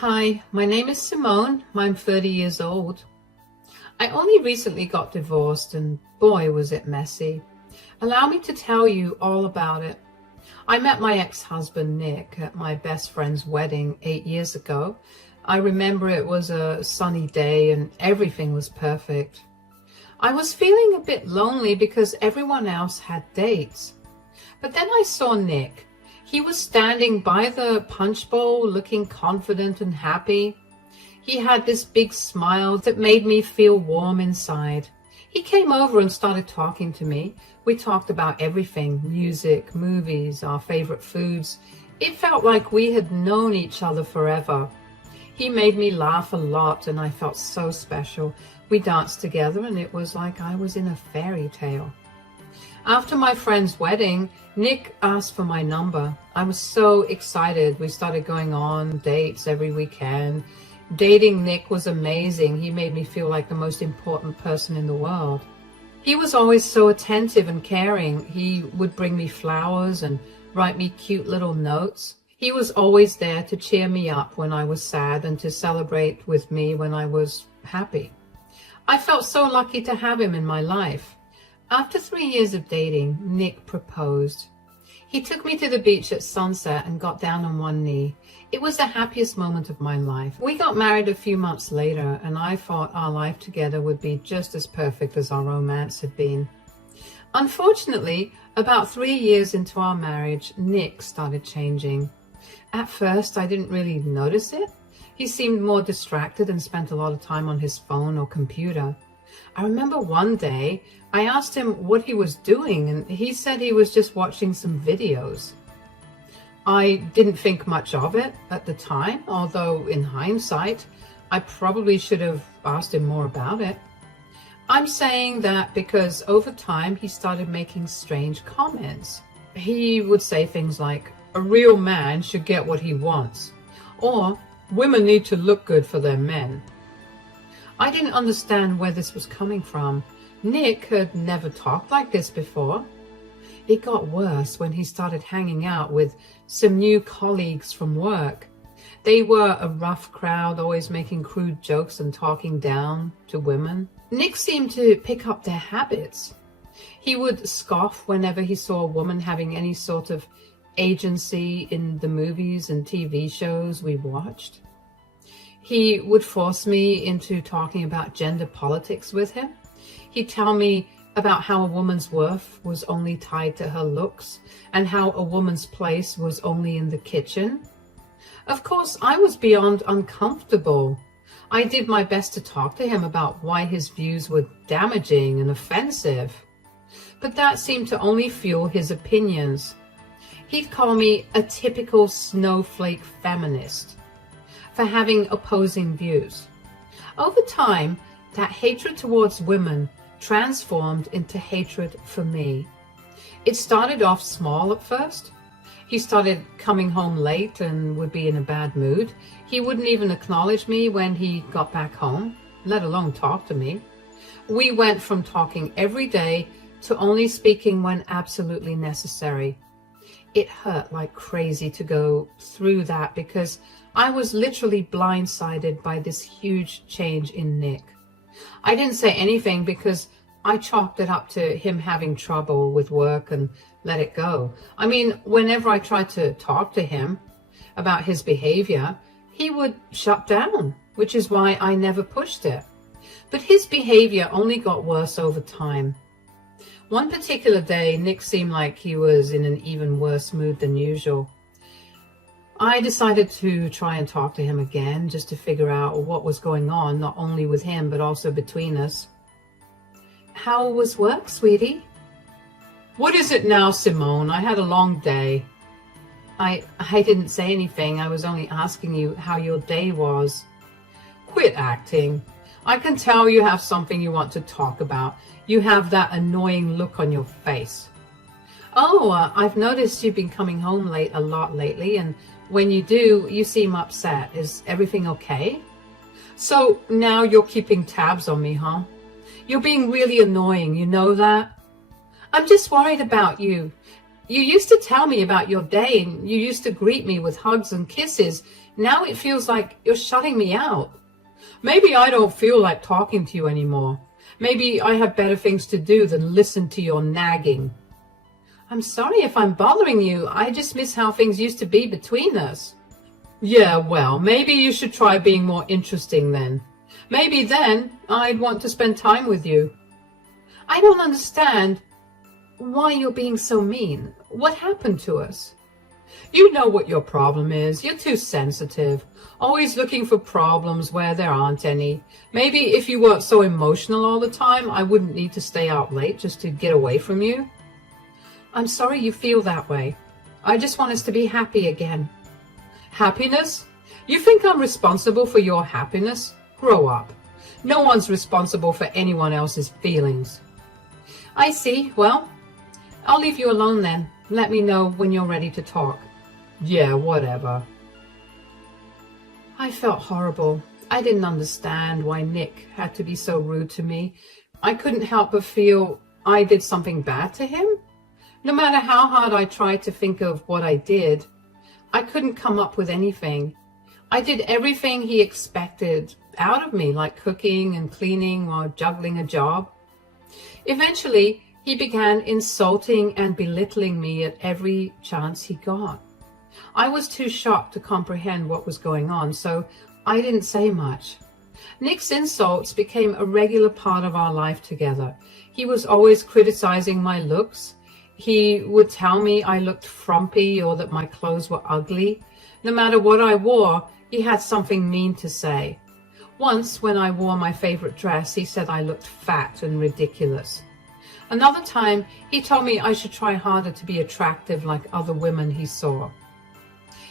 Hi, my name is Simone. I'm 30 years old. I only recently got divorced and boy was it messy. Allow me to tell you all about it. I met my ex-husband Nick at my best friend's wedding 8 years ago. I remember it was a sunny day and everything was perfect. I was feeling a bit lonely because everyone else had dates. But then I saw Nick. He was standing by the punch bowl looking confident and happy. He had this big smile that made me feel warm inside. He came over and started talking to me. We talked about everything, music, movies, our favorite foods. It felt like we had known each other forever. He made me laugh a lot and I felt so special. We danced together and it was like I was in a fairy tale. After my friend's wedding, Nick asked for my number. I was so excited. We started going on dates every weekend. Dating Nick was amazing. He made me feel like the most important person in the world. He was always so attentive and caring. He would bring me flowers and write me cute little notes. He was always there to cheer me up when I was sad and to celebrate with me when I was happy. I felt so lucky to have him in my life. After 3 years of dating, Nick proposed. He took me to the beach at sunset and got down on one knee. It was the happiest moment of my life. We got married a few months later, and I thought our life together would be just as perfect as our romance had been. Unfortunately, about 3 years into our marriage, Nick started changing. At first, I didn't really notice it. He seemed more distracted and spent a lot of time on his phone or computer. I remember one day I asked him what he was doing and he said he was just watching some videos. I didn't think much of it at the time, although in hindsight, I probably should have asked him more about it. I'm saying that because over time he started making strange comments. He would say things like, "A real man should get what he wants," or "Women need to look good for their men." I didn't understand where this was coming from. Nick had never talked like this before. It got worse when he started hanging out with some new colleagues from work. They were a rough crowd, always making crude jokes and talking down to women. Nick seemed to pick up their habits. He would scoff whenever he saw a woman having any sort of agency in the movies and TV shows we watched. He would force me into talking about gender politics with him. He'd tell me about how a woman's worth was only tied to her looks and how a woman's place was only in the kitchen. Of course, I was beyond uncomfortable. I did my best to talk to him about why his views were damaging and offensive. But that seemed to only fuel his opinions. He'd call me a typical snowflake feminist for having opposing views. Over time, that hatred towards women transformed into hatred for me. It started off small at first. He started coming home late and would be in a bad mood. He wouldn't even acknowledge me when he got back home, let alone talk to me. We went from talking every day to only speaking when absolutely necessary. It hurt like crazy to go through that because I was literally blindsided by this huge change in Nick. I didn't say anything because I chalked it up to him having trouble with work and let it go. I mean, whenever I tried to talk to him about his behavior, he would shut down, which is why I never pushed it. But his behavior only got worse over time. One particular day, Nick seemed like he was in an even worse mood than usual. I decided to try and talk to him again just to figure out what was going on, not only with him, but also between us. "How was work, sweetie?" "What is it now, Simone? I had a long day." I didn't say anything. I was only asking you how your day was. "Quit acting. I can tell you have something you want to talk about. You have that annoying look on your face." "Oh, I've noticed you've been coming home late a lot lately, and when you do, you seem upset. Is everything okay?" "So now you're keeping tabs on me, huh? You're being really annoying, you know that?" "I'm just worried about you. You used to tell me about your day and you used to greet me with hugs and kisses. Now it feels like you're shutting me out. Maybe I don't feel like talking to you anymore. Maybe I have better things to do than listen to your nagging. I'm sorry if I'm bothering you. I just miss how things used to be between us. Yeah, well, maybe you should try being more interesting then. Maybe then I'd want to spend time with you. I don't understand why you're being so mean. What happened to us? You know what your problem is. You're too sensitive, always looking for problems where there aren't any. Maybe if you weren't so emotional all the time, I wouldn't need to stay out late just to get away from you. I'm sorry you feel that way. I just want us to be happy again. Happiness? You think I'm responsible for your happiness? Grow up. No one's responsible for anyone else's feelings. I see. Well, I'll leave you alone then. Let me know when you're ready to talk. Yeah, whatever. I felt horrible. I didn't understand why Nick had to be so rude to me. I couldn't help but feel I did something bad to him. No matter how hard I tried to think of what I did, I couldn't come up with anything. I did everything he expected out of me, like cooking and cleaning while juggling a job. Eventually, he began insulting and belittling me at every chance he got. I was too shocked to comprehend what was going on, so I didn't say much. Nick's insults became a regular part of our life together. He was always criticizing my looks. He would tell me I looked frumpy or that my clothes were ugly. No matter what I wore, he had something mean to say. Once, when I wore my favorite dress, he said I looked fat and ridiculous. Another time, he told me I should try harder to be attractive like other women he saw.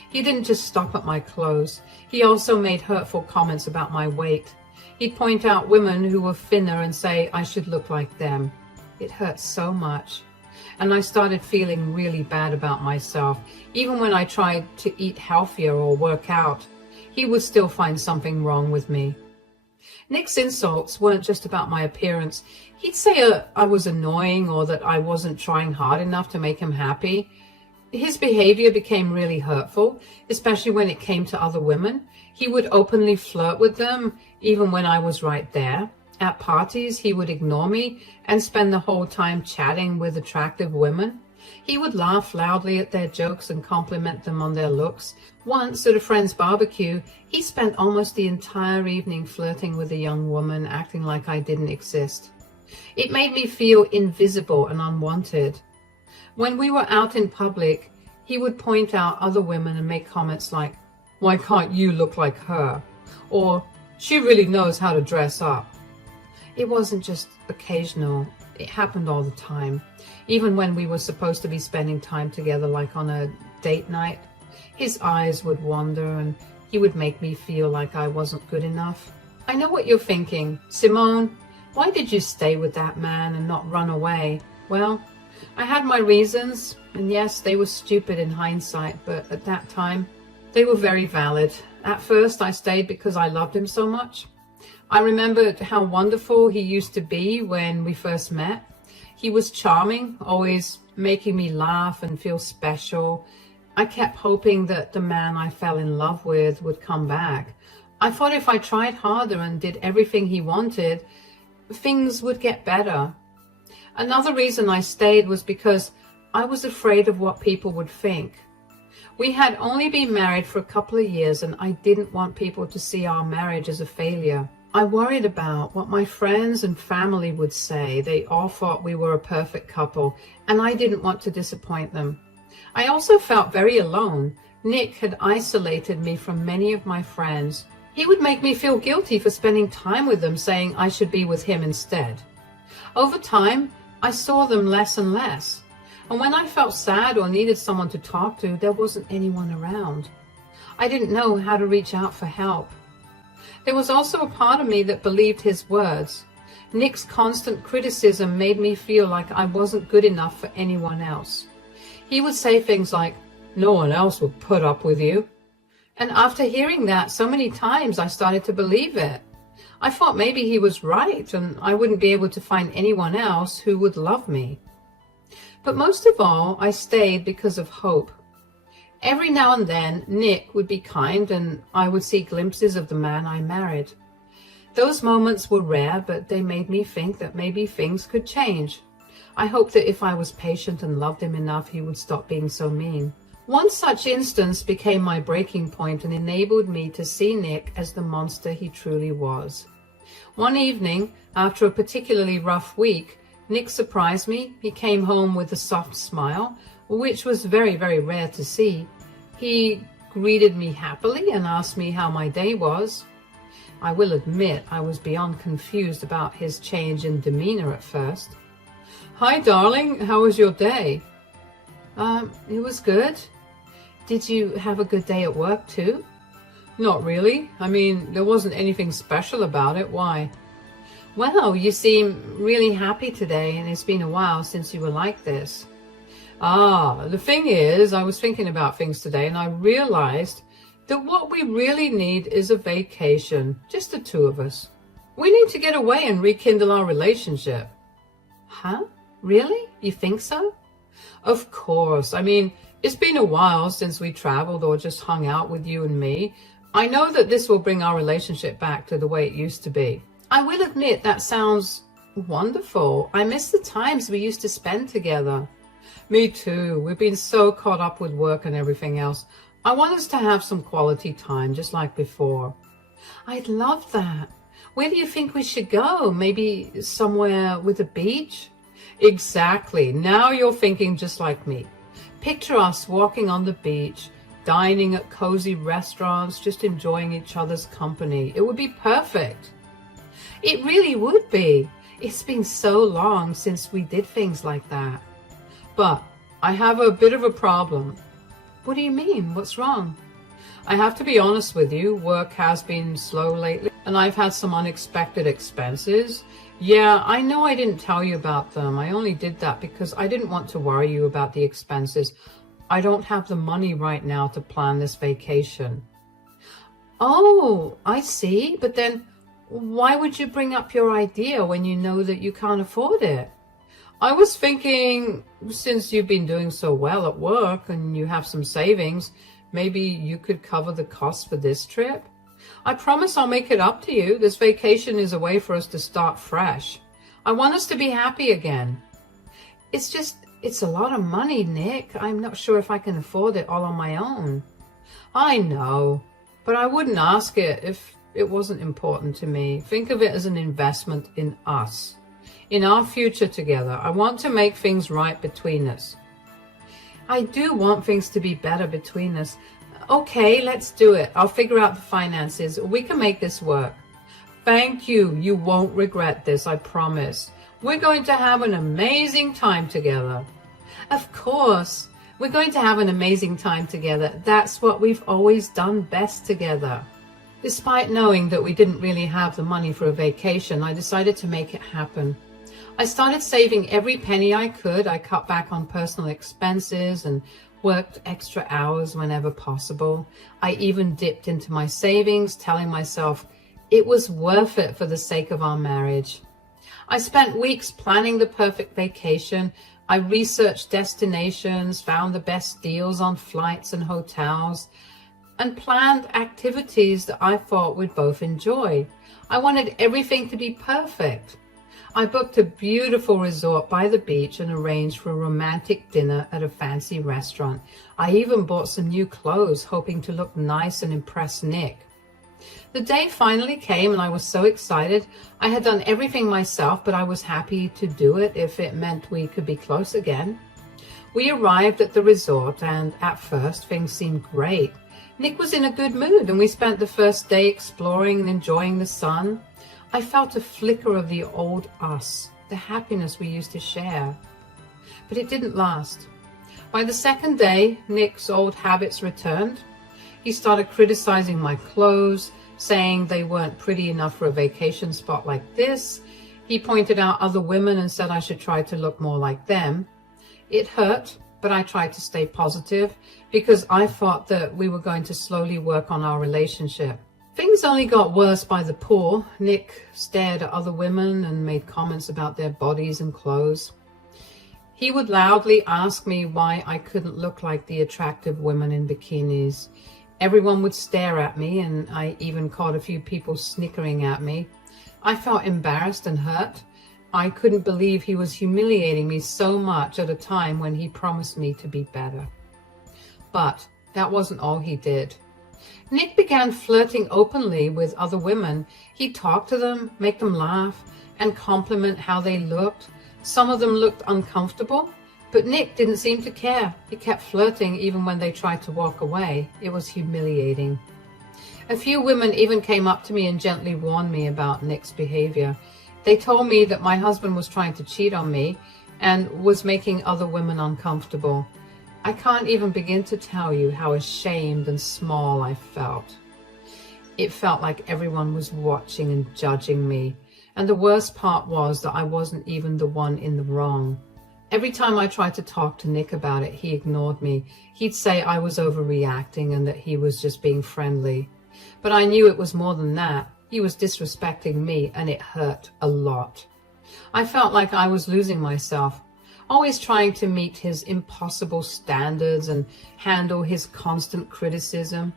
He didn't just stop at my clothes. He also made hurtful comments about my weight. He'd point out women who were thinner and say I should look like them. It hurt so much. And I started feeling really bad about myself. Even when I tried to eat healthier or work out, he would still find something wrong with me. Nick's insults weren't just about my appearance. He'd say I was annoying or that I wasn't trying hard enough to make him happy. His behavior became really hurtful, especially when it came to other women. He would openly flirt with them, even when I was right there. At parties, he would ignore me and spend the whole time chatting with attractive women. He would laugh loudly at their jokes and compliment them on their looks. Once, at a friend's barbecue, he spent almost the entire evening flirting with a young woman, acting like I didn't exist. It made me feel invisible and unwanted. When we were out in public, he would point out other women and make comments like, "Why can't you look like her?" Or, "She really knows how to dress up." It wasn't just occasional. It happened all the time. Even when we were supposed to be spending time together, like on a date night, his eyes would wander and he would make me feel like I wasn't good enough. I know what you're thinking. Simone, why did you stay with that man and not run away? Well, I had my reasons, and yes, they were stupid in hindsight, but at that time, they were very valid. At first, I stayed because I loved him so much. I remembered how wonderful he used to be when we first met. He was charming, always making me laugh and feel special. I kept hoping that the man I fell in love with would come back. I thought if I tried harder and did everything he wanted, things would get better. Another reason I stayed was because I was afraid of what people would think. We had only been married for a couple of years, and I didn't want people to see our marriage as a failure. I worried about what my friends and family would say. They all thought we were a perfect couple, and I didn't want to disappoint them. I also felt very alone. Nick had isolated me from many of my friends. He would make me feel guilty for spending time with them, saying I should be with him instead. Over time, I saw them less and less. And when I felt sad or needed someone to talk to, there wasn't anyone around. I didn't know how to reach out for help. There was also a part of me that believed his words. Nick's constant criticism made me feel like I wasn't good enough for anyone else. He would say things like, "No one else would put up with you." And after hearing that so many times, I started to believe it. I thought maybe he was right and I wouldn't be able to find anyone else who would love me. But most of all, I stayed because of hope. Every now and then, Nick would be kind and I would see glimpses of the man I married. Those moments were rare, but they made me think that maybe things could change. I hoped that if I was patient and loved him enough, he would stop being so mean. One such instance became my breaking point and enabled me to see Nick as the monster he truly was. One evening, after a particularly rough week, Nick surprised me. He came home with a soft smile, which was very, very rare to see. He greeted me happily and asked me how my day was. I will admit I was beyond confused about his change in demeanor at first. "Hi, darling, how was your day?" It was good. Did you have a good day at work too?" "Not really. I mean, there wasn't anything special about it. Why?" "Well, you seem really happy today, and it's been a while since you were like this." The thing is, I was thinking about things today, and I realized that what we really need is a vacation, just the two of us. We need to get away and rekindle our relationship." "Huh? Really? You think so?" "Of course. I mean, it's been a while since we traveled or just hung out with you and me. I know that this will bring our relationship back to the way it used to be." "I will admit that sounds wonderful. I miss the times we used to spend together." "Me too. We've been so caught up with work and everything else. I want us to have some quality time, just like before." "I'd love that. Where do you think we should go? Maybe somewhere with a beach?" "Exactly. Now you're thinking just like me. Picture us walking on the beach, dining at cozy restaurants, just enjoying each other's company. It would be perfect." "It really would be. It's been so long since we did things like that." "But I have a bit of a problem." "What do you mean? What's wrong?" "I have to be honest with you. Work has been slow lately, and I've had some unexpected expenses. Yeah, I know I didn't tell you about them. I only did that because I didn't want to worry you about the expenses. I don't have the money right now to plan this vacation." "Oh, I see. But then why would you bring up your idea when you know that you can't afford it?" "I was thinking, since you've been doing so well at work and you have some savings, maybe you could cover the cost for this trip. I promise I'll make it up to you. This vacation is a way for us to start fresh. I want us to be happy again." It's a lot of money, Nick. I'm not sure if I can afford it all on my own." "I know, but I wouldn't ask it if it wasn't important to me. Think of it as an investment in us, in our future together. I want to make things right between us." "I do want things to be better between us." "Okay, let's do it. I'll figure out the finances. We can make this work." "Thank you. You won't regret this, I promise. We're going to have an amazing time together." "Of course. We're going to have an amazing time together. That's what we've always done best together." Despite knowing that we didn't really have the money for a vacation, I decided to make it happen. I started saving every penny I could. I cut back on personal expenses and worked extra hours whenever possible. I even dipped into my savings, telling myself it was worth it for the sake of our marriage. I spent weeks planning the perfect vacation. I researched destinations, found the best deals on flights and hotels, and planned activities that I thought we'd both enjoy. I wanted everything to be perfect. I booked a beautiful resort by the beach and arranged for a romantic dinner at a fancy restaurant. I even bought some new clothes, hoping to look nice and impress Nick. The day finally came and I was so excited. I had done everything myself, but I was happy to do it if it meant we could be close again. We arrived at the resort and at first things seemed great. Nick was in a good mood and we spent the first day exploring and enjoying the sun. I felt a flicker of the old us, the happiness we used to share. But it didn't last. By the second day, Nick's old habits returned. He started criticizing my clothes, saying they weren't pretty enough for a vacation spot like this. He pointed out other women and said I should try to look more like them. It hurt, but I tried to stay positive because I thought that we were going to slowly work on our relationship. Things only got worse by the pool. Nick stared at other women and made comments about their bodies and clothes. He would loudly ask me why I couldn't look like the attractive women in bikinis. Everyone would stare at me, and I even caught a few people snickering at me. I felt embarrassed and hurt. I couldn't believe he was humiliating me so much at a time when he promised me to be better. But that wasn't all he did. Nick began flirting openly with other women. He'd talk to them, make them laugh, and compliment how they looked. Some of them looked uncomfortable, but Nick didn't seem to care. He kept flirting even when they tried to walk away. It was humiliating. A few women even came up to me and gently warned me about Nick's behavior. They told me that my husband was trying to cheat on me and was making other women uncomfortable. I can't even begin to tell you how ashamed and small I felt. It felt like everyone was watching and judging me. And the worst part was that I wasn't even the one in the wrong. Every time I tried to talk to Nick about it, he ignored me. He'd say I was overreacting and that he was just being friendly. But I knew it was more than that. He was disrespecting me, and it hurt a lot. I felt like I was losing myself, always trying to meet his impossible standards and handle his constant criticism.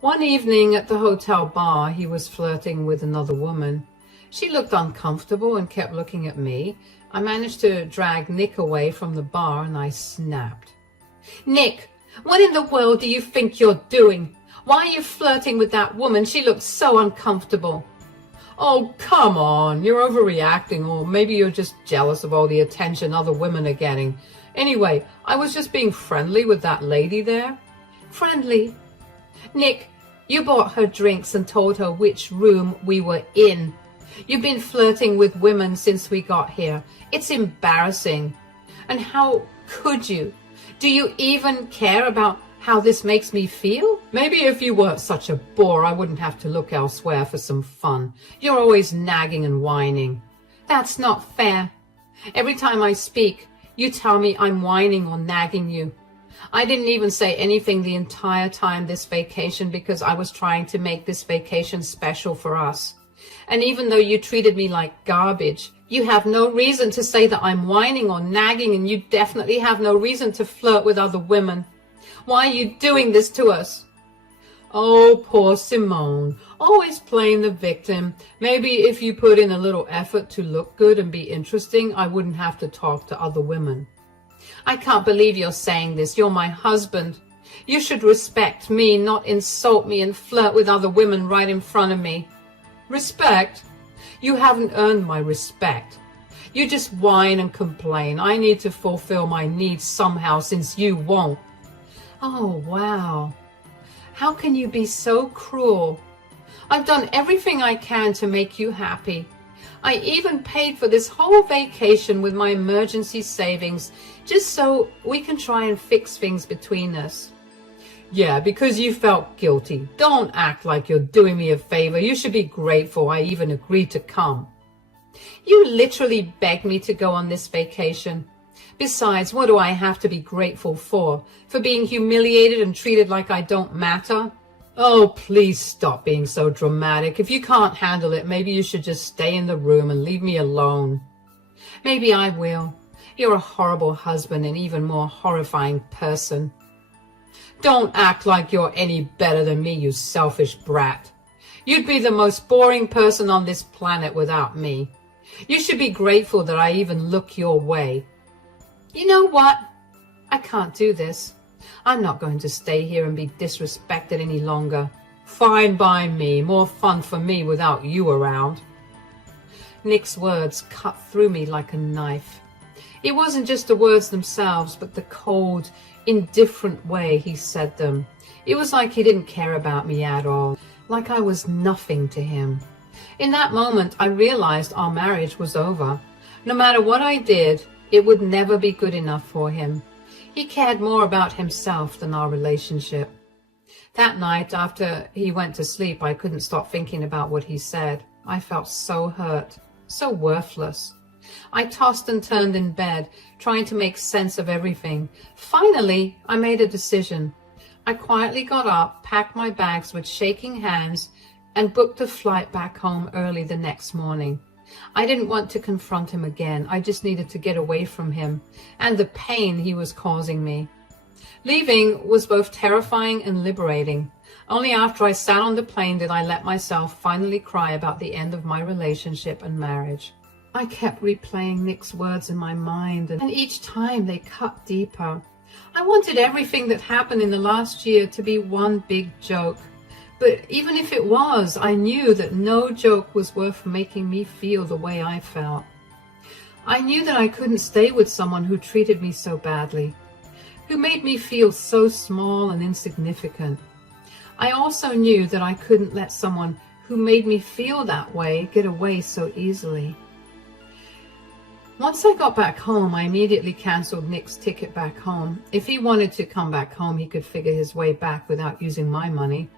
One evening at the hotel bar, he was flirting with another woman. She looked uncomfortable and kept looking at me. I managed to drag Nick away from the bar, and I snapped. "Nick, what in the world do you think you're doing? Why are you flirting with that woman? She looks so uncomfortable." "Oh, come on, you're overreacting, or maybe you're just jealous of all the attention other women are getting. Anyway, I was just being friendly with that lady there." "Friendly? Nick, you bought her drinks and told her which room we were in. You've been flirting with women since we got here. It's embarrassing. And how could you? Do you even care about how this makes me feel? Maybe if you weren't such a bore, I wouldn't have to look elsewhere for some fun. You're always nagging and whining." "That's not fair. Every time I speak, you tell me I'm whining or nagging you. I didn't even say anything the entire time this vacation because I was trying to make this vacation special for us. And even though you treated me like garbage, you have no reason to say that I'm whining or nagging, and you definitely have no reason to flirt with other women. Why are you doing this to us?" Oh, poor Simone, always playing the victim. Maybe if you put in a little effort to look good and be interesting, I wouldn't have to talk to other women. "I can't believe you're saying this. You're my husband. You should respect me, not insult me and flirt with other women right in front of me." "Respect? You haven't earned my respect. You just whine and complain. I need to fulfill my needs somehow since you won't." Oh, wow. How can you be so cruel? I've done everything I can to make you happy. I even paid for this whole vacation with my emergency savings just so we can try and fix things between us. "Yeah, because you felt guilty. Don't act like you're doing me a favor. You should be grateful I even agreed to come." You literally begged me to go on this vacation. Besides, what do I have to be grateful for? For being humiliated and treated like I don't matter? Oh, please stop being so dramatic. If you can't handle it, maybe you should just stay in the room and leave me alone. Maybe I will. You're a horrible husband and even more horrifying person. Don't act like you're any better than me, you selfish brat. You'd be the most boring person on this planet without me. You should be grateful that I even look your way. You know what? I can't do this. I'm not going to stay here and be disrespected any longer. Fine by me. More fun for me without you around. Nick's words cut through me like a knife. It wasn't just the words themselves, but the cold, indifferent way he said them. It was like he didn't care about me at all, like I was nothing to him. In that moment, I realized our marriage was over. No matter what I did, it would never be good enough for him. He cared more about himself than our relationship. That night, after he went to sleep, I couldn't stop thinking about what he said. I felt so hurt, so worthless. I tossed and turned in bed, trying to make sense of everything. Finally, I made a decision. I quietly got up, packed my bags with shaking hands, and booked a flight back home early the next morning. I didn't want to confront him again. I just needed to get away from him and the pain he was causing me. Leaving was both terrifying and liberating. Only after I sat on the plane did I let myself finally cry about the end of my relationship and marriage. I kept replaying Nick's words in my mind, and each time they cut deeper. I wanted everything that happened in the last year to be one big joke. But even if it was, I knew that no joke was worth making me feel the way I felt. I knew that I couldn't stay with someone who treated me so badly, who made me feel so small and insignificant. I also knew that I couldn't let someone who made me feel that way get away so easily. Once I got back home, I immediately canceled Nick's ticket back home. If he wanted to come back home, he could figure his way back without using my money.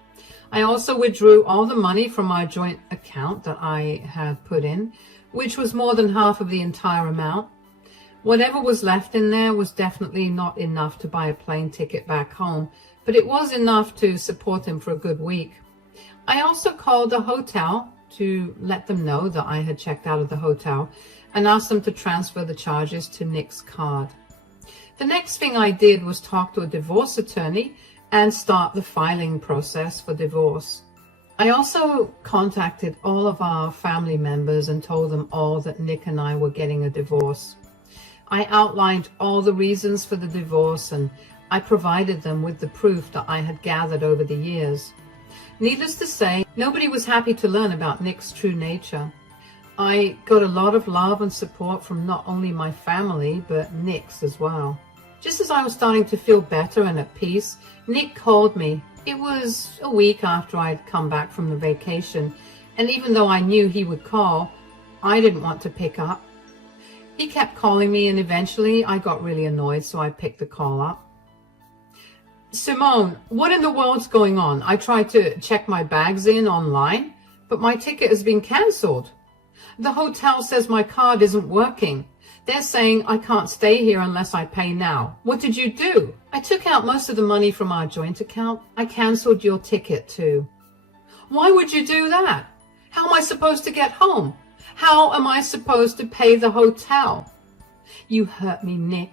I also withdrew all the money from our joint account that I had put in, which was more than half of the entire amount. Whatever was left in there was definitely not enough to buy a plane ticket back home, but it was enough to support him for a good week. I also called the hotel to let them know that I had checked out of the hotel and asked them to transfer the charges to Nick's card. The next thing I did was talk to a divorce attorney and start the filing process for divorce. I also contacted all of our family members and told them all that Nick and I were getting a divorce. I outlined all the reasons for the divorce, and I provided them with the proof that I had gathered over the years. Needless to say, nobody was happy to learn about Nick's true nature. I got a lot of love and support from not only my family, but Nick's as well. Just as I was starting to feel better and at peace, Nick called me. It was a week after I'd come back from the vacation, and even though I knew he would call, I didn't want to pick up. He kept calling me, and eventually I got really annoyed, so I picked the call up. Simone, what in the world's going on? I tried to check my bags in online, but my ticket has been cancelled. The hotel says my card isn't working. They're saying I can't stay here unless I pay now. What did you do? I took out most of the money from our joint account. I cancelled your ticket too. Why would you do that? How am I supposed to get home? How am I supposed to pay the hotel? You hurt me, Nick.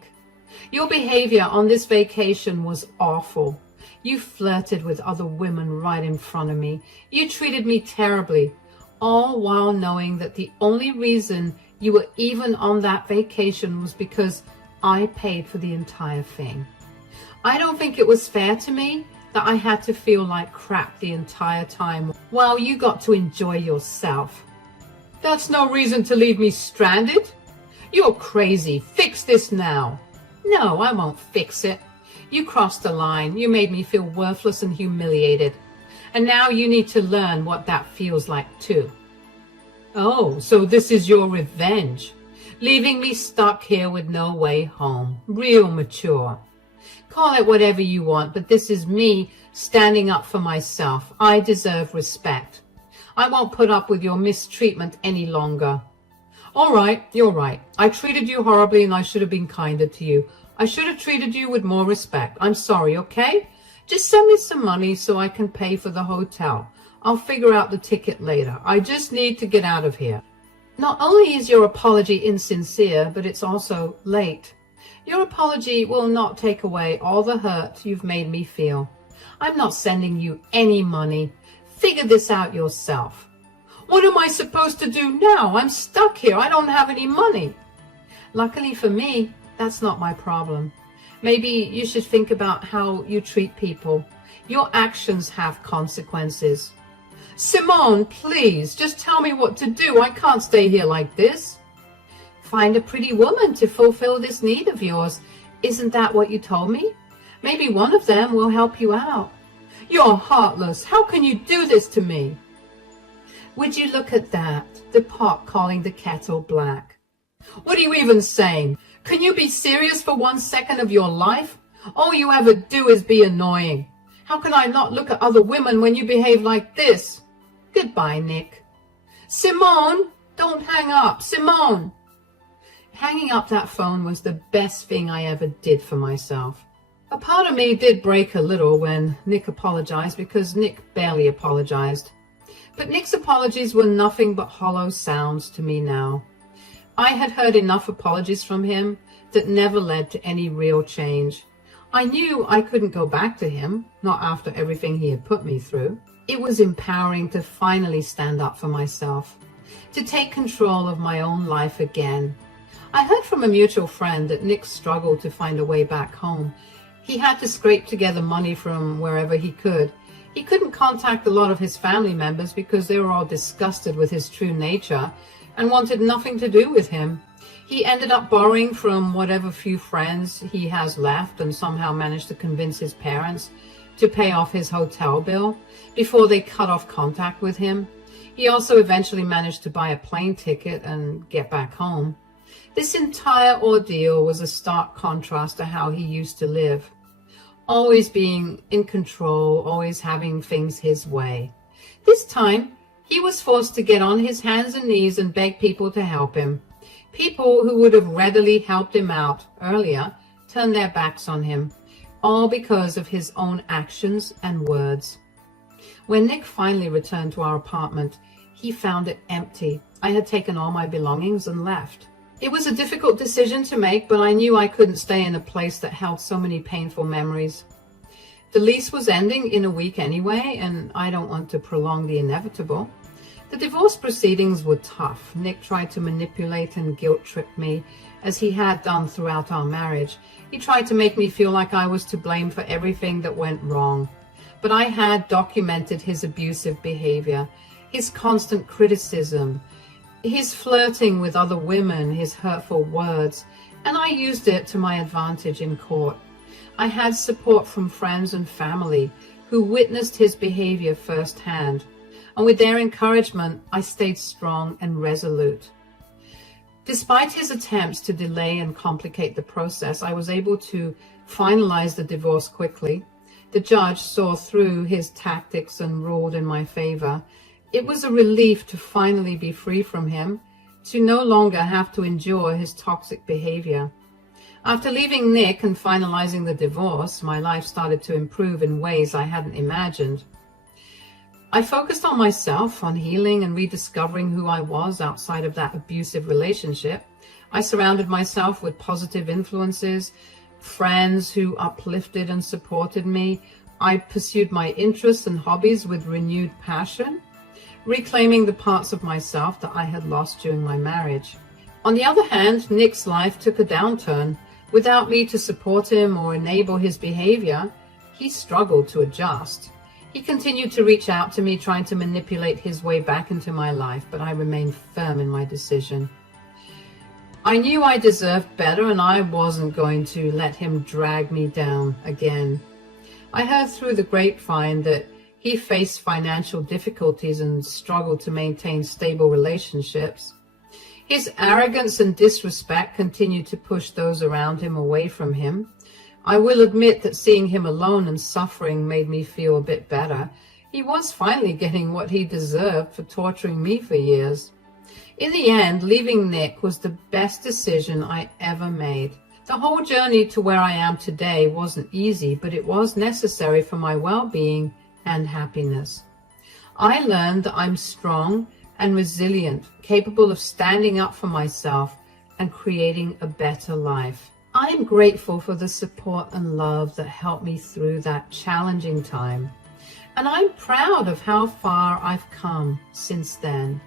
Your behavior on this vacation was awful. You flirted with other women right in front of me. You treated me terribly, all while knowing that the only reason you were even on that vacation was because I paid for the entire thing. I don't think it was fair to me that I had to feel like crap the entire time while you got to enjoy yourself. That's no reason to leave me stranded. You're crazy. Fix this now. No, I won't fix it. You crossed the line. You made me feel worthless and humiliated. And now you need to learn what that feels like too. Oh, so this is your revenge. Leaving me stuck here with no way home. Real mature. Call it whatever you want, but this is me standing up for myself. I deserve respect. I won't put up with your mistreatment any longer. All right, you're right. I treated you horribly and I should have been kinder to you. I should have treated you with more respect. I'm sorry, okay? Just send me some money so I can pay for the hotel. I'll figure out the ticket later. I just need to get out of here. Not only is your apology insincere, but it's also late. Your apology will not take away all the hurt you've made me feel. I'm not sending you any money. Figure this out yourself. What am I supposed to do now? I'm stuck here. I don't have any money. Luckily for me, that's not my problem. Maybe you should think about how you treat people. Your actions have consequences. Simone, please, just tell me what to do. I can't stay here like this. Find a pretty woman to fulfill this need of yours. Isn't that what you told me? Maybe one of them will help you out. You're heartless. How can you do this to me? Would you look at that? The pot calling the kettle black. What are you even saying? Can you be serious for 1 second of your life? All you ever do is be annoying. How can I not look at other women when you behave like this? Goodbye, Nick. Simone, don't hang up. Simone. Hanging up that phone was the best thing I ever did for myself. A part of me did break a little when Nick apologized, because Nick barely apologized. But Nick's apologies were nothing but hollow sounds to me now. I had heard enough apologies from him that never led to any real change. I knew I couldn't go back to him, not after everything he had put me through. It was empowering to finally stand up for myself, to take control of my own life again. I heard from a mutual friend that Nick struggled to find a way back home. He had to scrape together money from wherever he could. He couldn't contact a lot of his family members because they were all disgusted with his true nature and wanted nothing to do with him. He ended up borrowing from whatever few friends he has left and somehow managed to convince his parents to pay off his hotel bill before they cut off contact with him. He also eventually managed to buy a plane ticket and get back home. This entire ordeal was a stark contrast to how he used to live, always being in control, always having things his way. This time, he was forced to get on his hands and knees and beg people to help him. People who would have readily helped him out earlier turned their backs on him, all because of his own actions and words. When Nick finally returned to our apartment, he found it empty. I had taken all my belongings and left. It was a difficult decision to make, but I knew I couldn't stay in a place that held so many painful memories. The lease was ending in a week anyway, and I don't want to prolong the inevitable. The divorce proceedings were tough. Nick tried to manipulate and guilt-trip me, as he had done throughout our marriage. He tried to make me feel like I was to blame for everything that went wrong. But I had documented his abusive behavior, his constant criticism, his flirting with other women, his hurtful words, and I used it to my advantage in court. I had support from friends and family who witnessed his behavior firsthand, and with their encouragement, I stayed strong and resolute. Despite his attempts to delay and complicate the process, I was able to finalize the divorce quickly. The judge saw through his tactics and ruled in my favor. It was a relief to finally be free from him, to no longer have to endure his toxic behavior. After leaving Nick and finalizing the divorce, my life started to improve in ways I hadn't imagined. I focused on myself, on healing and rediscovering who I was outside of that abusive relationship. I surrounded myself with positive influences, friends who uplifted and supported me. I pursued my interests and hobbies with renewed passion, reclaiming the parts of myself that I had lost during my marriage. On the other hand, Nick's life took a downturn. Without me to support him or enable his behavior, he struggled to adjust. He continued to reach out to me, trying to manipulate his way back into my life, but I remained firm in my decision. I knew I deserved better, and I wasn't going to let him drag me down again. I heard through the grapevine that he faced financial difficulties and struggled to maintain stable relationships. His arrogance and disrespect continued to push those around him away from him. I will admit that seeing him alone and suffering made me feel a bit better. He was finally getting what he deserved for torturing me for years. In the end, leaving Nick was the best decision I ever made. The whole journey to where I am today wasn't easy, but it was necessary for my well-being and happiness. I learned that I'm strong and resilient, capable of standing up for myself and creating a better life. I am grateful for the support and love that helped me through that challenging time, and I'm proud of how far I've come since then.